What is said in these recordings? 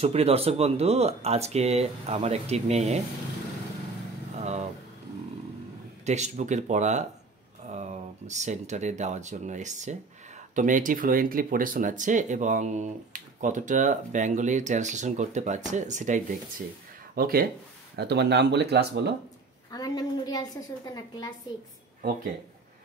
সুপ্রিয় দর্শক বন্ধু, আজকে আমার একটি মেয়ে টেক্সট বুকের পড়া সেন্টারে দেওয়ার জন্য এসছে। তো মেয়েটি ফ্লুয়েন্টলি পড়ে শোনাচ্ছে এবং কতটা বেঙ্গলি ট্রান্সলেশন করতে পারছে সেটাই দেখছি। ওকে, তোমার নাম বলে ক্লাস বলো। আমার নাম Nuri Alsa Sultana, class 6। Okay,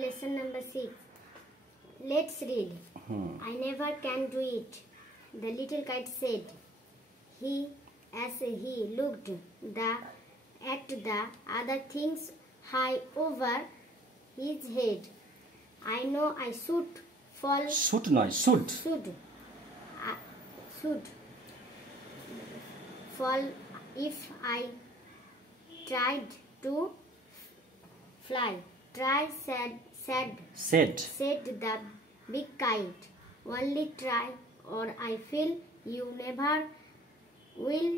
lesson number 6। Let's read. I never can do it, the little kite said. As he looked at the other things high over his head. I know I should fall. Shoot নয়, should. Should fall if I tried to fly. Try, said the big kite. Only try, or I feel you never will.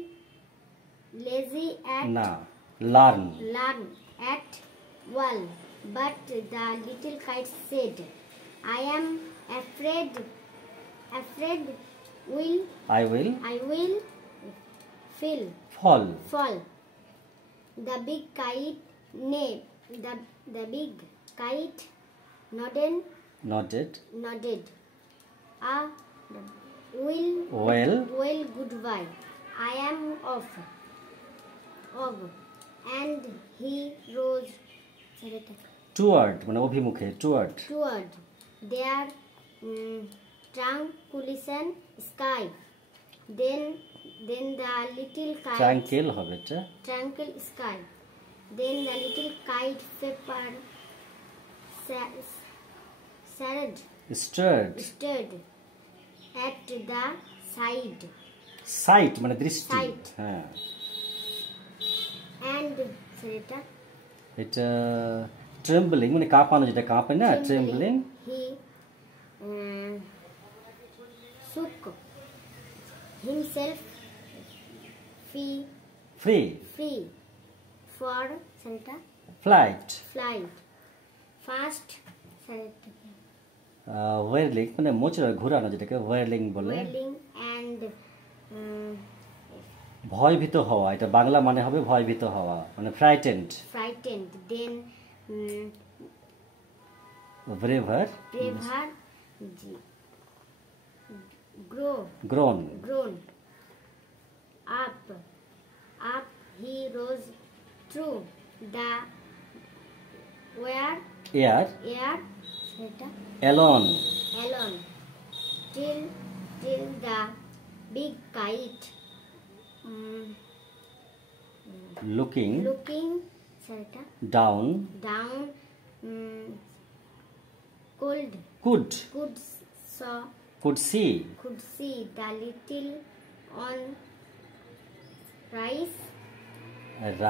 Lazy at না, learn. learn at all. But the little kite said, I am afraid I will I will fall. The big kite nodded. Well, goodbye. I am off. And he rose Toward মানে অভিমুখে, toward their tranquilizing sky. Then the little kite ট্রাঙ্কেল হবে এটা। tranquil sky. Then the little kite paper Stirred at the side. Sight মানে দৃষ্টি। Sight. হ্যাঁ, And এটা trembling মানে কাঁপানো, যেটা কাঁপে না, trembling. he shook himself free for flight. fast ওয়ারলিং মানে মোচড়া ঘোরানো, যেটাকে ওয়ারলিং বলে। whirling and ভয়ভীত হওয়া, এটা বাংলা মানে হবে ভয়ভীত হওয়া, মানে frightened. then braver grown up he rose through the air alone alone till the big kite looking down down could see the little on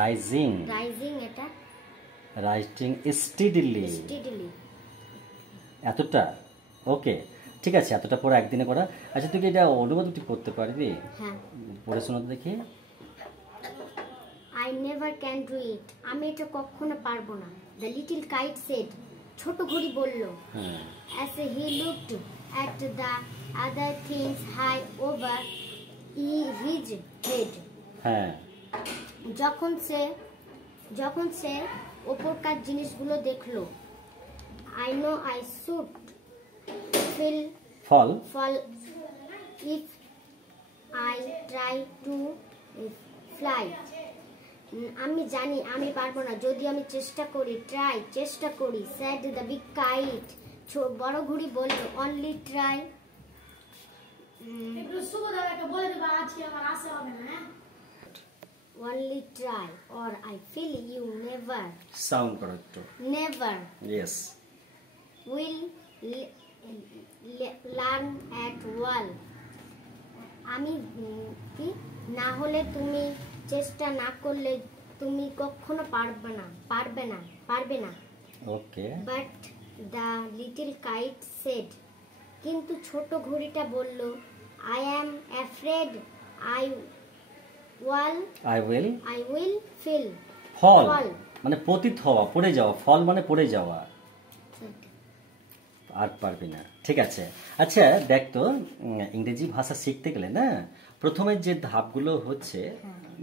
rising steadily এতটা। ওকে, ঠিক আছে, এতটা পরে একদিনে করা। আচ্ছা, তুই কি এটা অনুবাদ করতে পারবি? হ্যাঁ, পড়ে শোনা দেখি। I never can do it. আমি এটা কখনো পারবো না। The little kite said. ছোট ঘড়ি বলল। As he looked at the other things high over his head. হ্যাঁ, যখন সে ওপরকার জিনিসগুলো দেখলো। I know I should fall if I try to fly. আমি জানি আমি পারবো না যদি আমি চেষ্টা করি said the big kite. বড় ঘুড়ি বলল, only try, or I feel you never sound correct, yes, will learn at all. আমি কি না হলে, তুমি চেষ্টা না করলে তুমি কখনো পারবে না। Okay, but the little kite said, কিন্তু ছোট ঘড়িটা বলল, I am afraid I will fall মানে পতিত হওয়া, পড়ে যাওয়া। ফল মানে পড়ে যাওয়া, আর পারবি না। ঠিক আছে। আচ্ছা দেখ তো, ইংরেজি ভাষা শিখতে গেলে না প্রথমে যে ধাপগুলো হচ্ছে,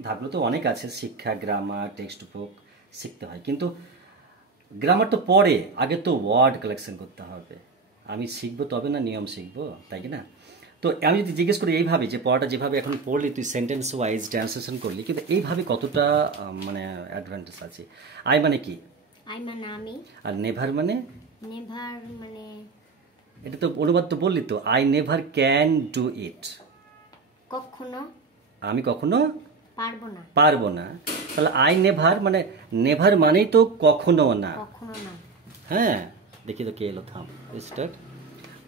ধাপগুলো তো অনেক আছে, শিক্ষা, গ্রামার, টেক্সট বুক শিখতে হয়, কিন্তু গ্রামার তো পরে, আগে তো ওয়ার্ড কালেকশন করতে হবে। আমি শিখবো তবে না নিয়ম শিখবো, তাই কি না? তো আমি যদি জিজ্ঞেস করি এইভাবে, যে পড়াটা যেভাবে এখন পড়লি তুই সেন্টেন্স ওয়াইজ ট্রান্সলেশন করলি, কিন্তু এইভাবে কতটা মানে অ্যাডভান্টেজ আছে? আই মানে কি? আই মানে আমি, আর নেভার মানে? নেভার মানে এটা তো অনুবাদ তো বললি তো, I never can do it, কখনো আমি কখনো পারবো না, পারবো না। তাহলে আই নেভার মানে, নেভার মানেই তো কখনো না। কখনো না। হ্যাঁ, দেখি তো কে এলো, থাম স্টার্ট।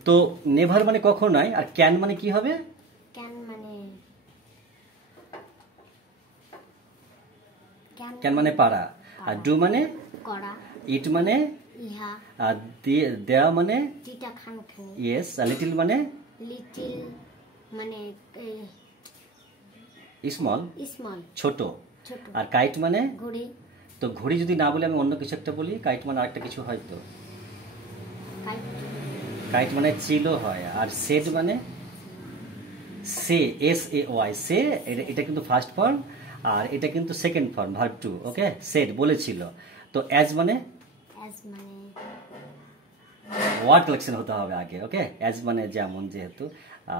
তো নেভার মানে কখনো নয়, আর ক্যান মানে কি হবে? ক্যান মানে ক্যান মানে পারা, আর ডু মানে করা, ইট মানে, ইহা, আর দেওয়া মানে চিটা খানখানি, ইয়েস, আর লিটিল মানে লিটিল মানে স্মল, স্মল ছোট, ছোট, আর কাইট মানে? ঘড়ি, তো ঘড়ি যদি না বলে আমি অন্য কিছু একটা বলি, কাইট মানে আরেকটা কিছু হয়তো, কাইট, কাইট মানে চিলও হয়। আর সেড মানে সে, এস এ ওয়াই, সে, এটা কিন্তু ফার্স্ট ফর্ম, আর এটা কিন্তু সেকেন্ড ফর্ম, ভার্ব টু। ওকে, সেড বলেছিল। তো অ্যাজ মানে অ্যাজ মানে ওয়ার্ড কালেকশন হতে হবে আগে। ওকে, অ্যাজ মানে যেমন, যেহেতু।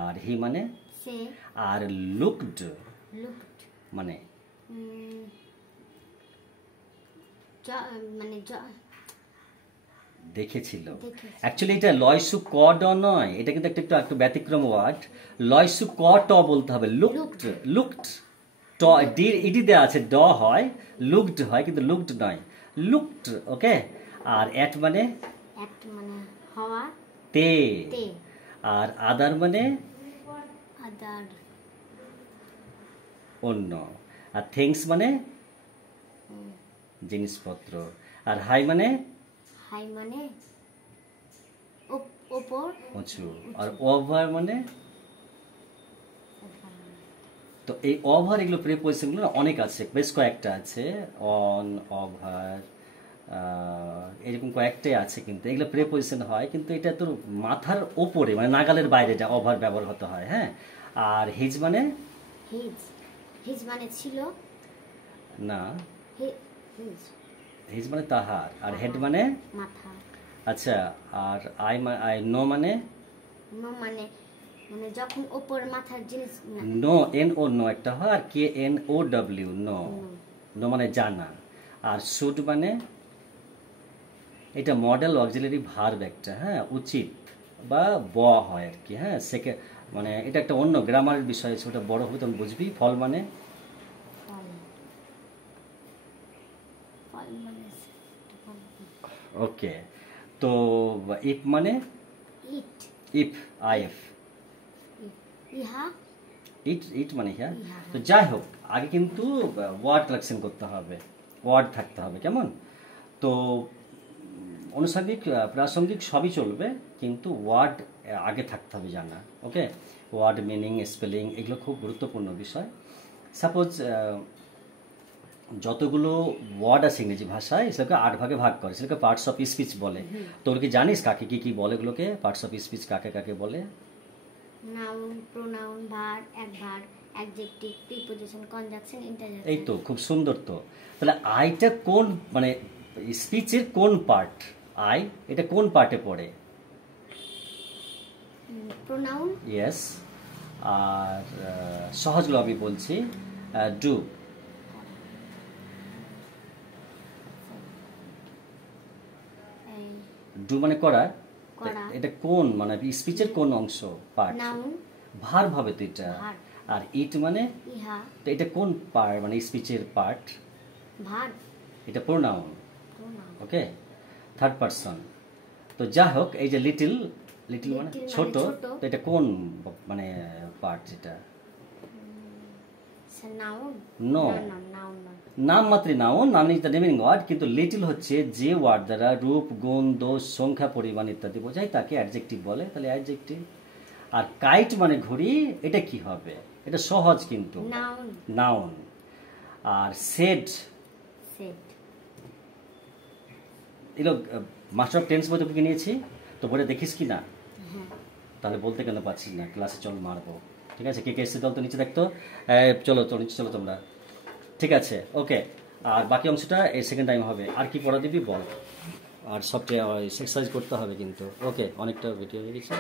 আর হি মানে, সে, আর লুকড লুকড মানে মানে দেখেছিল। দেখেছি। অ্যাকচুয়ালি এটা লয়সু ক ড নয়, এটা কিন্তু একটু একটু ব্যতিক্রম ওয়ার্ড। লয়সু ক ট বলতে হবে, লুকড, লুকড। ট ডি ইডি দেওয়া আছে, ড হয়, লুকড হয়, কিন্তু লুকড নয়, লুকড। ওকে, আর অ্যাট মানে অ্যাক্ট মানে হওয়া, তে, তে, আর আদার মানে আদার অন্য, আর থিংস মানে জিনিসপত্র, আর হাই মানে হাই মানে ওপর, উঁচু, আর ওভার মানে। তো এই ওভার, এগুলো প্রিপোজিশনগুলো না অনেক আছে, বেশ কয়েকটা আছে, অন, ওভার, এরকম কয়েকটাই আছে, কিন্তু এগুলো প্রিপোজিশন হয়, কিন্তু এটা তোর মাথার ওপরে মানে নাগালের বাইরে এটা ওভার ব্যবহার হতে হয়। হ্যাঁ, আর হিজ মানে হিজ, হিজ মানে ছিল, না, হিজ হিজ মানে তাহার, আর হেড মানে মাথা, আচ্ছা, আর আই নো মানে নো মানে মানে যখন ওপর মাথার জিনিস না, নো, এন ও নো একটা হয়, আর K N O W, know. Know মানে জানা। আর শুড মানে, এটা মডেল অক্সিলারি ভার্ব একটা, হ্যাঁ, উচিত বা হয় আর কি। হ্যাঁ, মানে এটা একটা অন্য গ্রামারের বিষয় আছে, ওটা বড় হবে তখন বুঝবি। ফল মানে ফল, ফল মানে ওকে। তো ইফ মানে ইট, ইফ, আইএফ, ইহা, ইট মানে হ্যাঁ। ইহা। তো যাই হোক, আগে কিন্তু ওয়ার্ড কালেকশন করতে হবে, ওয়ার্ড থাকতে হবে, কেমন? তো অনুষঙ্গিক, প্রাসঙ্গিক সবই চলবে, কিন্তু ওয়ার্ড আগে থাকতে হবে জানা। ওকে, ওয়ার্ড মিনিং, স্পেলিং, এগুলো খুব গুরুত্বপূর্ণ বিষয়। সাপোজ যতগুলো ওয়ার্ড আছে ইংরেজি ভাষায়, সেগুলোকে 8 ভাগে ভাগ করে, সেগুলোকে পার্টস অফ স্পিচ বলে। তোর কি জানিস কাকে কি বলে এগুলোকে? পার্টস অফ স্পিচ কাকে কাকে বলে? Noun, pronoun, verb, adverb, adjective, preposition, conjunction, interjection. এই তো, খুব সুন্দর। তো তাহলে আইটা কোন মানে স্পিচের কোন পার্ট? আই এটা কোন পার্টে পড়ে? Pronoun, yes. আর সহজগুলো আমি বলছি, ডু, ডু মানে করা, করা। এটা কোন মানে স্পিচের কোন অংশ, পার্ট? নাউন, ভার্ব হবে তো এটা। ভার্ব। আর ইট মানে, ইহা, তো এটা কোন পার্ট মানে স্পিচের পার্ট? ভার্ব, এটা প্রোনাউন। প্রোনাউন। ওকে, থার্ড পারসন। তো যাই হোক, এই যে লিটিল, লিটিল মানে Little মানে ছোট, ছোট। তো এটা কোন মানে পার্ট এটা? Noun, No. না নাউন না, নাম মাত্রই নাউন, নাম ইজ দ্য নেমিং ওয়ার্ড, কিন্তু লিটিল হচ্ছে যে ওয়ার্ড দ্বারা রূপ, গুণ, দোষ, সংখ্যা, পরিমাণ ইত্যাদি বোঝায়, তাকে অ্যাডজেক্টিভ বলে। তাহলে অ্যাডজেক্টিভ। আর কাইট মানে ঘড়ি, এটা কি হবে? এটা সহজ কিন্তু, নাউন, নাউন। আর সেড, সেট, এগুলো মাস্টার অফ টেন্স বইতে কি নিয়েছি, তো বলে দেখিস কি না? হ্যাঁ, তাহলে বলতে কেন পারছিস না? ক্লাসে চল মারবো। ঠিক আছে, কে কে এসছে দল তো নিচে দেখতো। চলো তো নিচে চলো তোমরা। ঠিক আছে, ওকে। আর বাকি অংশটা এই সেকেন্ড টাইম হবে। আর কি পড়া দিবি বল। আর সবটা এক্সারসাইজ করতে হবে কিন্তু। ওকে, অনেকটা ভিডিও হয়ে গেছে।